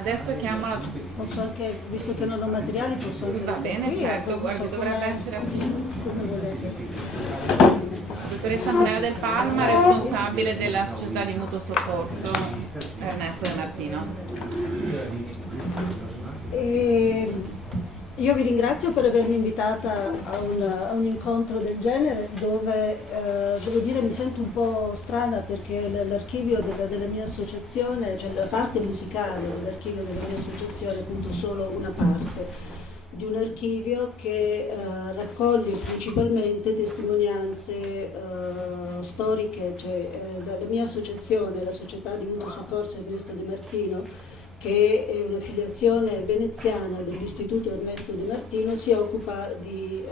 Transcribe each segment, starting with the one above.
Adesso chiamo la... Posso anche, visto che non ho materiali, posso anche... Va bene, certo, guardi, dovrebbe essere qui. Come volete. Dottoressa Andrea Del Palma, responsabile della società di mutuo soccorso Ernesto De Martino. Io vi ringrazio per avermi invitata a un incontro del genere dove, devo dire, mi sento un po' strana perché l'archivio della mia associazione, cioè la parte musicale dell'archivio della mia associazione è appunto solo una parte di un archivio che raccoglie principalmente testimonianze storiche, cioè la mia associazione, la società di mutuo soccorso Ernesto De Martino, che è una filiazione veneziana dell'Istituto Ernesto De Martino, si occupa di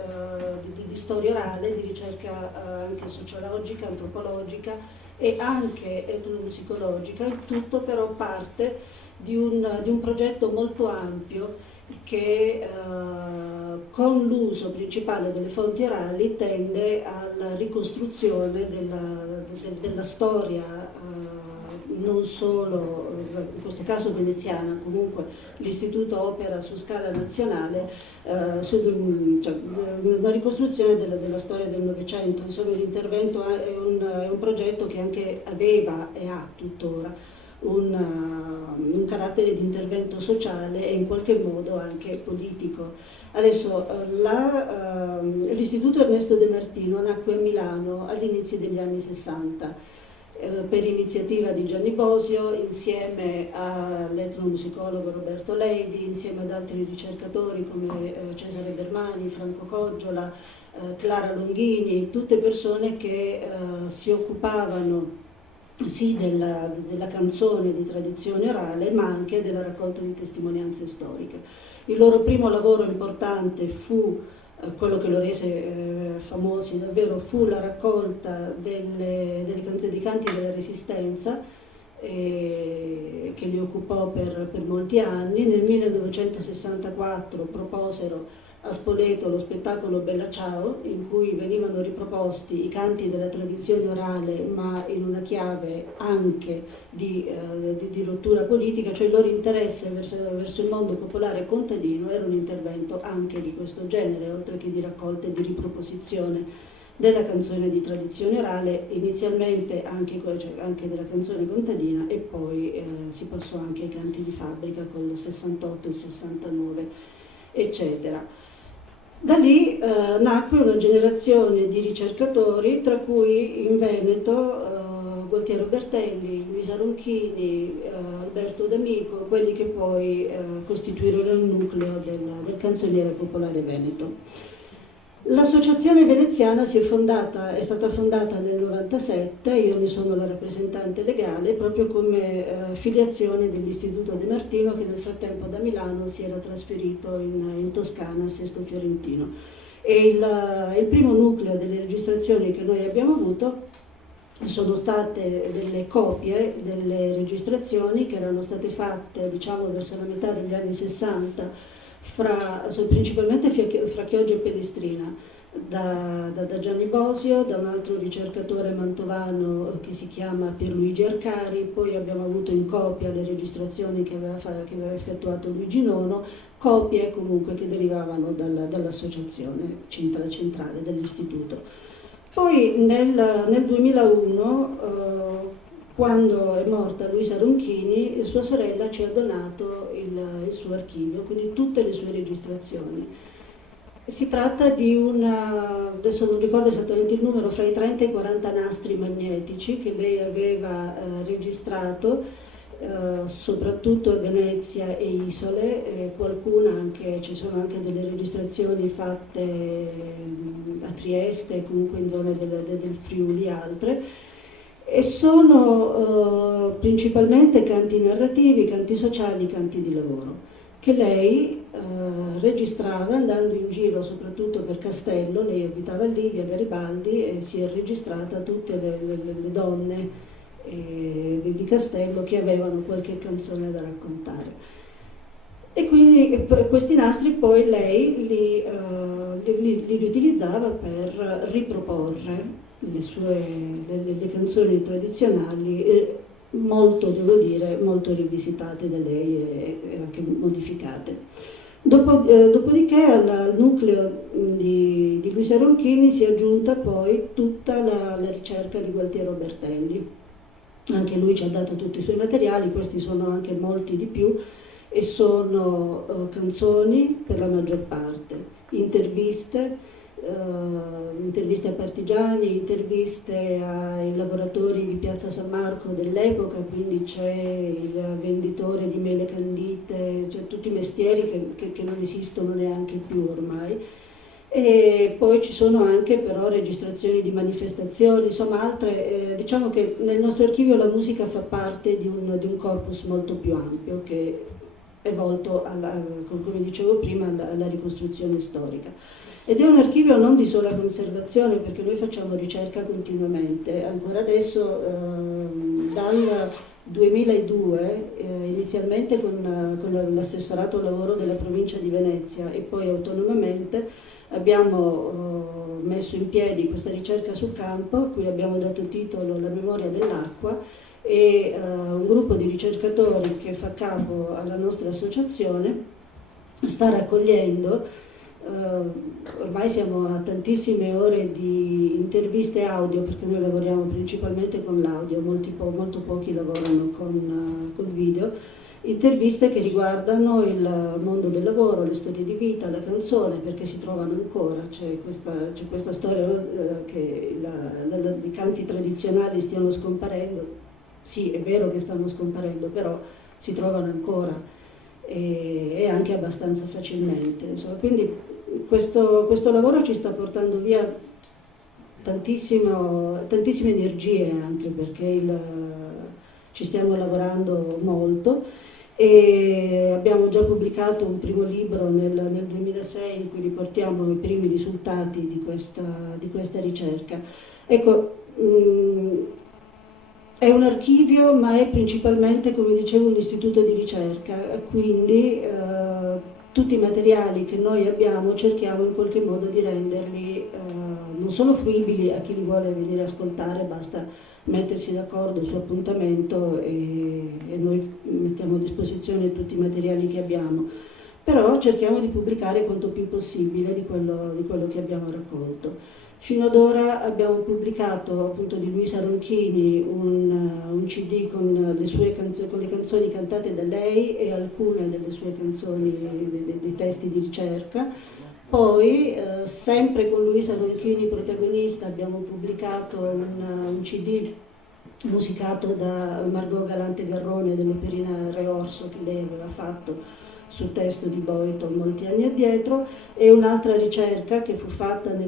storia orale, di ricerca anche sociologica, antropologica e anche etnomusicologica, il tutto però parte di un progetto molto ampio che con l'uso principale delle fonti orali tende alla ricostruzione della storia non solo, in questo caso veneziana, comunque l'istituto opera su scala nazionale, una ricostruzione della storia del Novecento. Insomma, l'intervento è un progetto che anche aveva e ha tuttora un carattere di intervento sociale e in qualche modo anche politico. Adesso, l'istituto Ernesto De Martino nacque a Milano all'inizio degli anni 60. Per iniziativa di Gianni Bosio, insieme all'etnomusicologo Roberto Leidi, insieme ad altri ricercatori come Cesare Bermani, Franco Coggiola, Clara Longhini, tutte persone che si occupavano sì della canzone di tradizione orale, ma anche della raccolta di testimonianze storiche. Il loro primo lavoro importante fu quello che lo rese famosi davvero, fu la raccolta dei canti della Resistenza, che li occupò per molti anni. Nel 1964 proposero a Spoleto lo spettacolo Bella Ciao, in cui venivano riproposti i canti della tradizione orale, ma in una chiave anche di rottura politica, cioè il loro interesse verso il mondo popolare contadino era un intervento anche di questo genere, oltre che di raccolta e di riproposizione della canzone di tradizione orale, inizialmente anche della canzone contadina, e poi si passò anche ai canti di fabbrica con il 68, il 69, eccetera. Da lì nacque una generazione di ricercatori, tra cui in Veneto Gualtiero Bertelli, Luisa Ronchini, Alberto D'Amico, quelli che poi costituirono il nucleo del canzoniere popolare veneto. L'associazione veneziana è stata fondata nel 97, io ne sono la rappresentante legale, proprio come filiazione dell'Istituto De Martino, che nel frattempo da Milano si era trasferito in Toscana, a Sesto Fiorentino. E il primo nucleo delle registrazioni che noi abbiamo avuto sono state delle copie delle registrazioni che erano state fatte, diciamo, verso la metà degli anni 60, principalmente fra Chioggia e Pellestrina, da Gianni Bosio, da un altro ricercatore mantovano che si chiama Pierluigi Arcari. Poi abbiamo avuto in copia le registrazioni che aveva effettuato Luigi Nono, copie comunque che derivavano dall'associazione centrale dell'istituto. Poi nel 2001, quando è morta Luisa Ronchini, sua sorella ci ha donato il suo archivio, quindi tutte le sue registrazioni. Si tratta di adesso non ricordo esattamente il numero, fra i 30 e i 40 nastri magnetici che lei aveva registrato, soprattutto a Venezia e isole, ci sono anche delle registrazioni fatte a Trieste, comunque in zone del Friuli e altre. E sono principalmente canti narrativi, canti sociali, canti di lavoro, che lei registrava andando in giro soprattutto per Castello. Lei abitava lì, via Garibaldi, e si è registrata tutte le donne di Castello che avevano qualche canzone da raccontare. E quindi questi nastri poi lei li riutilizzava per riproporre le canzoni tradizionali molto, devo dire, molto rivisitate da lei e anche modificate. Dopodiché al nucleo di Luisa Ronchini si è aggiunta poi tutta la ricerca di Gualtiero Bertelli. Anche lui ci ha dato tutti i suoi materiali, questi sono anche molti di più, e sono canzoni per la maggior parte, interviste a partigiani, interviste ai lavoratori di Piazza San Marco dell'epoca, quindi c'è il venditore di mele candite, cioè tutti i mestieri che non esistono neanche più ormai. E poi ci sono anche però registrazioni di manifestazioni, insomma altre, diciamo che nel nostro archivio la musica fa parte di un corpus molto più ampio che è volto, come dicevo prima, alla ricostruzione storica. Ed è un archivio non di sola conservazione, perché noi facciamo ricerca continuamente. Ancora adesso, dal 2002, inizialmente con l'assessorato lavoro della provincia di Venezia e poi autonomamente, abbiamo messo in piedi questa ricerca sul campo, a cui abbiamo dato titolo La memoria dell'acqua, e un gruppo di ricercatori che fa capo alla nostra associazione sta raccogliendo. Ormai siamo a tantissime ore di interviste audio, perché noi lavoriamo principalmente con l'audio, molto pochi lavorano col video, interviste che riguardano il mondo del lavoro, le storie di vita, la canzone, perché si trovano ancora, c'è questa storia che i canti tradizionali stiano scomparendo. Sì, è vero che stanno scomparendo, però si trovano ancora e anche abbastanza facilmente. Insomma, quindi questo lavoro ci sta portando via tantissime energie, anche perché ci stiamo lavorando molto, e abbiamo già pubblicato un primo libro nel 2006 in cui riportiamo i primi risultati di questa ricerca. Ecco, è un archivio, ma è principalmente, come dicevo, un istituto di ricerca, quindi tutti i materiali che noi abbiamo cerchiamo in qualche modo di renderli non solo fruibili a chi li vuole venire a ascoltare, basta mettersi d'accordo su appuntamento e noi mettiamo a disposizione tutti i materiali che abbiamo, però cerchiamo di pubblicare quanto più possibile di quello che abbiamo raccolto. Fino ad ora abbiamo pubblicato appunto di Luisa Ronchini un CD con le canzoni cantate da lei e alcune delle sue canzoni, dei testi di ricerca. Poi, sempre con Luisa Ronchini protagonista, abbiamo pubblicato un CD musicato da Margot Galante Garrone dell'operina Re Orso che lei aveva fatto sul testo di Boyton molti anni addietro, e un'altra ricerca che fu fatta nel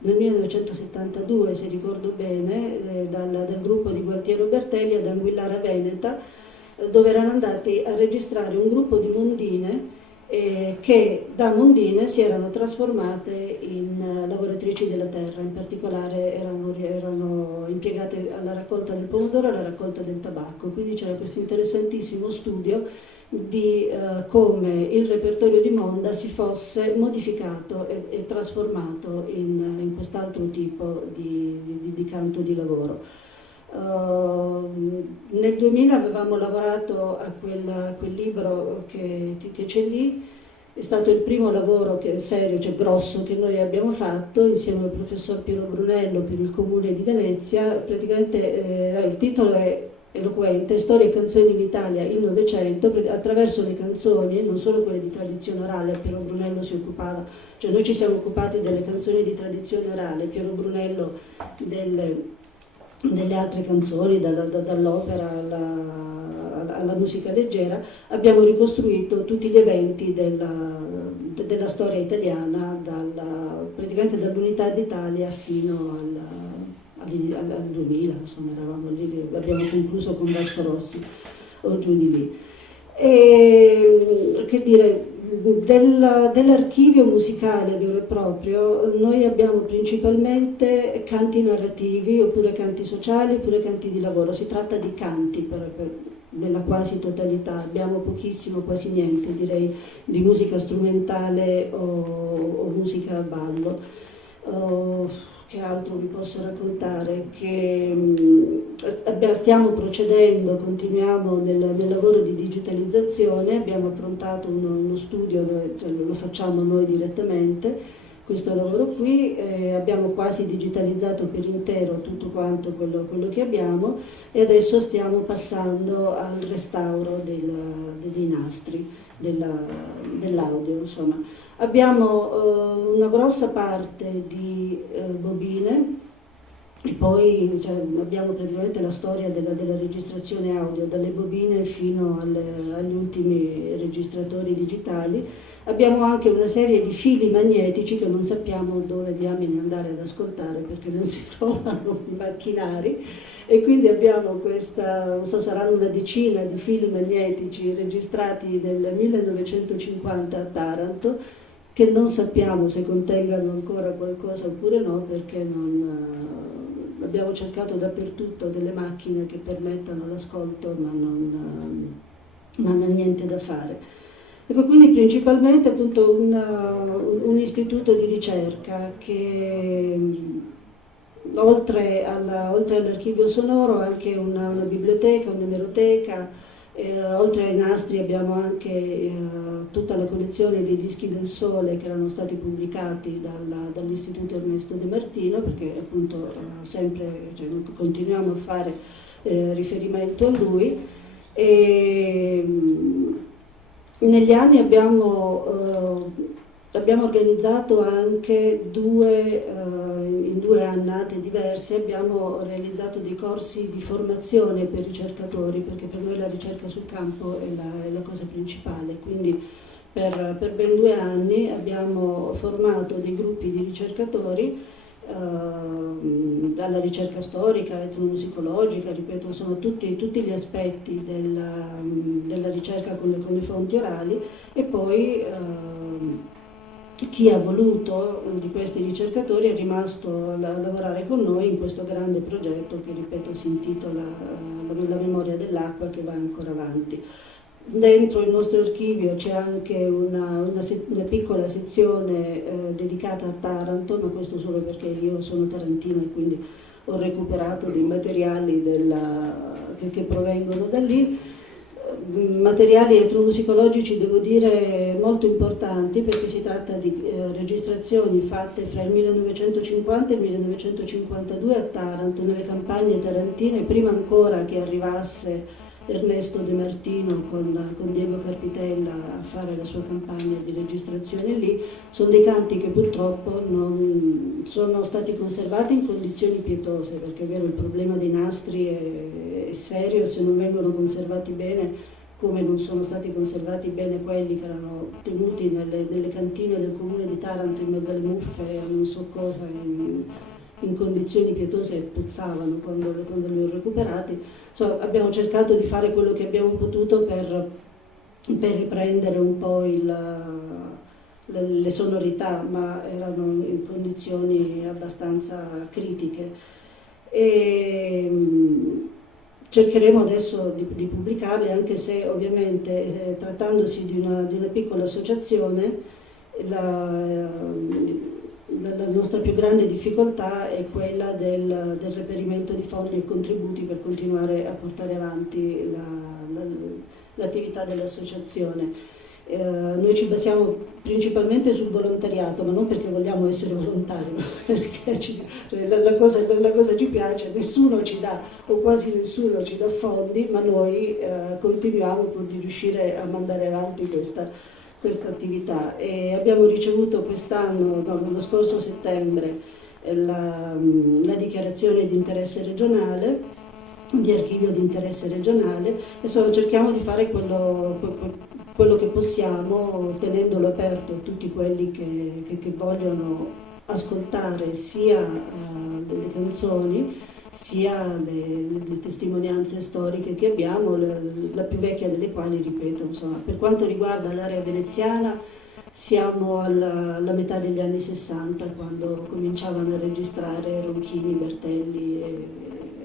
1972, se ricordo bene, dal gruppo di Gualtiero Bertelli ad Anguillara Veneta, dove erano andati a registrare un gruppo di mondine che da mondine si erano trasformate in lavoratrici della terra, in particolare erano impiegate alla raccolta del pomodoro e alla raccolta del tabacco. Quindi c'era questo interessantissimo studio di come il repertorio di Monda si fosse modificato e trasformato in quest'altro tipo di canto di lavoro. Nel 2000 avevamo lavorato a quel libro che c'è lì, è stato il primo lavoro serio, cioè grosso, che noi abbiamo fatto insieme al professor Piero Brunello per il Comune di Venezia. Praticamente il titolo è eloquente: Storie e canzoni in Italia, il Novecento, attraverso le canzoni, non solo quelle di tradizione orale. Piero Brunello si occupava, cioè noi ci siamo occupati delle canzoni di tradizione orale, Piero Brunello delle altre canzoni, dall'opera alla musica leggera. Abbiamo ricostruito tutti gli eventi della storia italiana, praticamente dall'unità d'Italia fino al 2000, insomma eravamo lì, abbiamo concluso con Vasco Rossi o giù di lì. E, che dire, dell'archivio musicale vero e proprio noi abbiamo principalmente canti narrativi, oppure canti sociali, oppure canti di lavoro. Si tratta di canti nella quasi totalità, abbiamo pochissimo, quasi niente direi, di musica strumentale o musica a ballo. che altro vi posso raccontare? Che stiamo procedendo, continuiamo nel lavoro di digitalizzazione, abbiamo approntato uno studio, cioè lo facciamo noi direttamente, questo lavoro qui, abbiamo quasi digitalizzato per intero tutto quanto quello che abbiamo e adesso stiamo passando al restauro dei nastri, dell'audio, insomma. Abbiamo una grossa parte di bobine e poi abbiamo praticamente la storia della registrazione audio, dalle bobine fino agli ultimi registratori digitali. Abbiamo anche una serie di fili magnetici che non sappiamo dove diamine andare ad ascoltare perché non si trovano i macchinari e quindi abbiamo questa, non so, saranno una decina di fili magnetici registrati nel 1950 a Taranto che non sappiamo se contengano ancora qualcosa oppure no perché abbiamo cercato dappertutto delle macchine che permettano l'ascolto ma non ha niente da fare. Ecco, quindi principalmente appunto un istituto di ricerca che oltre all'archivio sonoro ha anche una biblioteca, un'emeroteca, oltre ai nastri abbiamo anche tutta la collezione dei dischi del Sole che erano stati pubblicati dall'Istituto Ernesto De Martino perché appunto sempre continuiamo a fare riferimento a lui. E, negli anni abbiamo organizzato anche in due annate diverse, abbiamo realizzato dei corsi di formazione per ricercatori, perché per noi la ricerca sul campo è la cosa principale. Quindi per ben 2 anni abbiamo formato dei gruppi di ricercatori dalla ricerca storica, etnomusicologica, ripeto, sono tutti gli aspetti della ricerca con le fonti orali e poi chi ha voluto di questi ricercatori è rimasto a lavorare con noi in questo grande progetto che, ripeto, si intitola La memoria dell'acqua che va ancora avanti. Dentro il nostro archivio c'è anche una piccola sezione dedicata a Taranto, ma questo solo perché io sono tarantina e quindi ho recuperato dei materiali che provengono da lì. Materiali etnomusicologici, devo dire, molto importanti perché si tratta di registrazioni fatte fra il 1950 e il 1952 a Taranto, nelle campagne tarantine, prima ancora che arrivasse Ernesto De Martino con Diego Carpitella a fare la sua campagna di registrazione lì. Sono dei canti che purtroppo non sono stati conservati in condizioni pietose, perché è vero, il problema dei nastri è serio, se non vengono conservati bene, come non sono stati conservati bene quelli che erano tenuti nelle cantine del comune di Taranto in mezzo alle muffe e a non so cosa, in condizioni pietose e puzzavano quando li ho recuperati. Abbiamo cercato di fare quello che abbiamo potuto per riprendere un po' le sonorità, ma erano in condizioni abbastanza critiche. E cercheremo adesso di pubblicarle, anche se ovviamente trattandosi di una piccola associazione, la nostra più grande difficoltà è quella del reperimento di fondi e contributi per continuare a portare avanti l'attività dell'associazione. Noi ci basiamo principalmente sul volontariato, ma non perché vogliamo essere volontari, ma perché la cosa ci piace, nessuno ci dà, o quasi nessuno ci dà fondi, ma noi continuiamo pur di riuscire a mandare avanti questa attività. E abbiamo ricevuto quest'anno, lo scorso settembre, la dichiarazione di interesse regionale, di archivio di interesse regionale, e cerchiamo di fare quello che possiamo, tenendolo aperto a tutti quelli che vogliono ascoltare sia delle canzoni sia le testimonianze storiche che abbiamo, la più vecchia delle quali, ripeto, insomma, per quanto riguarda l'area veneziana siamo alla metà degli anni 60, quando cominciavano a registrare Ronchini, Bertelli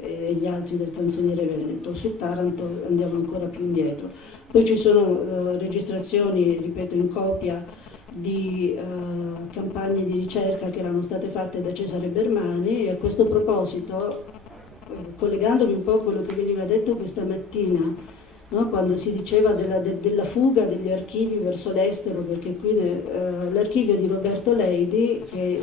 e gli altri del canzoniere veneto. Su Taranto andiamo ancora più indietro. Poi ci sono registrazioni, ripeto, in copia di campagne di ricerca che erano state fatte da Cesare Bermani, e a questo proposito, collegandomi un po' a quello che veniva detto questa mattina, no? Quando si diceva della fuga degli archivi verso l'estero, perché qui l'archivio di Roberto Leidi, che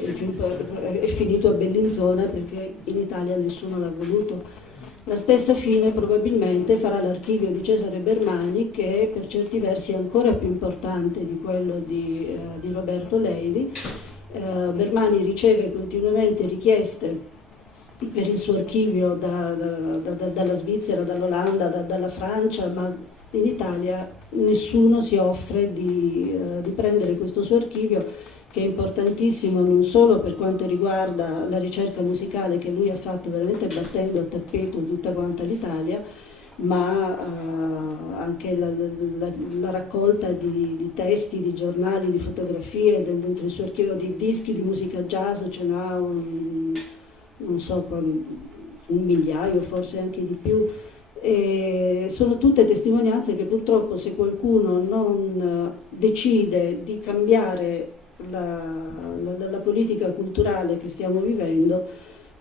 è finito a Bellinzona perché in Italia nessuno l'ha voluto. La stessa fine probabilmente farà l'archivio di Cesare Bermani, che per certi versi è ancora più importante di quello di Roberto Leidi. Bermani riceve continuamente richieste per il suo archivio dalla Svizzera, dall'Olanda, dalla Francia, ma in Italia nessuno si offre di prendere questo suo archivio, che è importantissimo non solo per quanto riguarda la ricerca musicale che lui ha fatto veramente battendo a tappeto tutta quanta l'Italia, ma anche la raccolta di testi, di giornali, di fotografie, dentro il suo archivio di dischi di musica jazz ce n'ha non so, un migliaio, forse anche di più. E sono tutte testimonianze che purtroppo, se qualcuno non decide di cambiare la politica culturale che stiamo vivendo,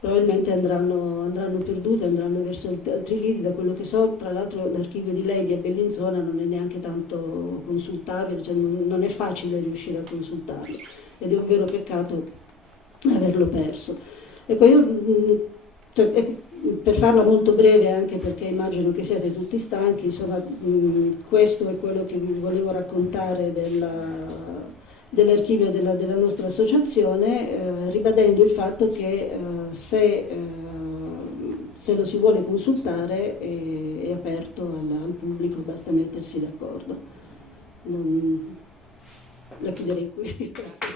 probabilmente andranno perdute, andranno verso altri lidi. Da quello che so, tra l'altro, l'archivio di Leidi a Bellinzona non è neanche tanto consultabile, cioè non è facile riuscire a consultarlo, ed è un vero peccato averlo perso. Ecco, io per farla molto breve, anche perché immagino che siete tutti stanchi, insomma, questo è quello che vi volevo raccontare dell'archivio della nostra associazione, ribadendo il fatto che se lo si vuole consultare è aperto al pubblico, basta mettersi d'accordo. La chiuderei qui. Grazie.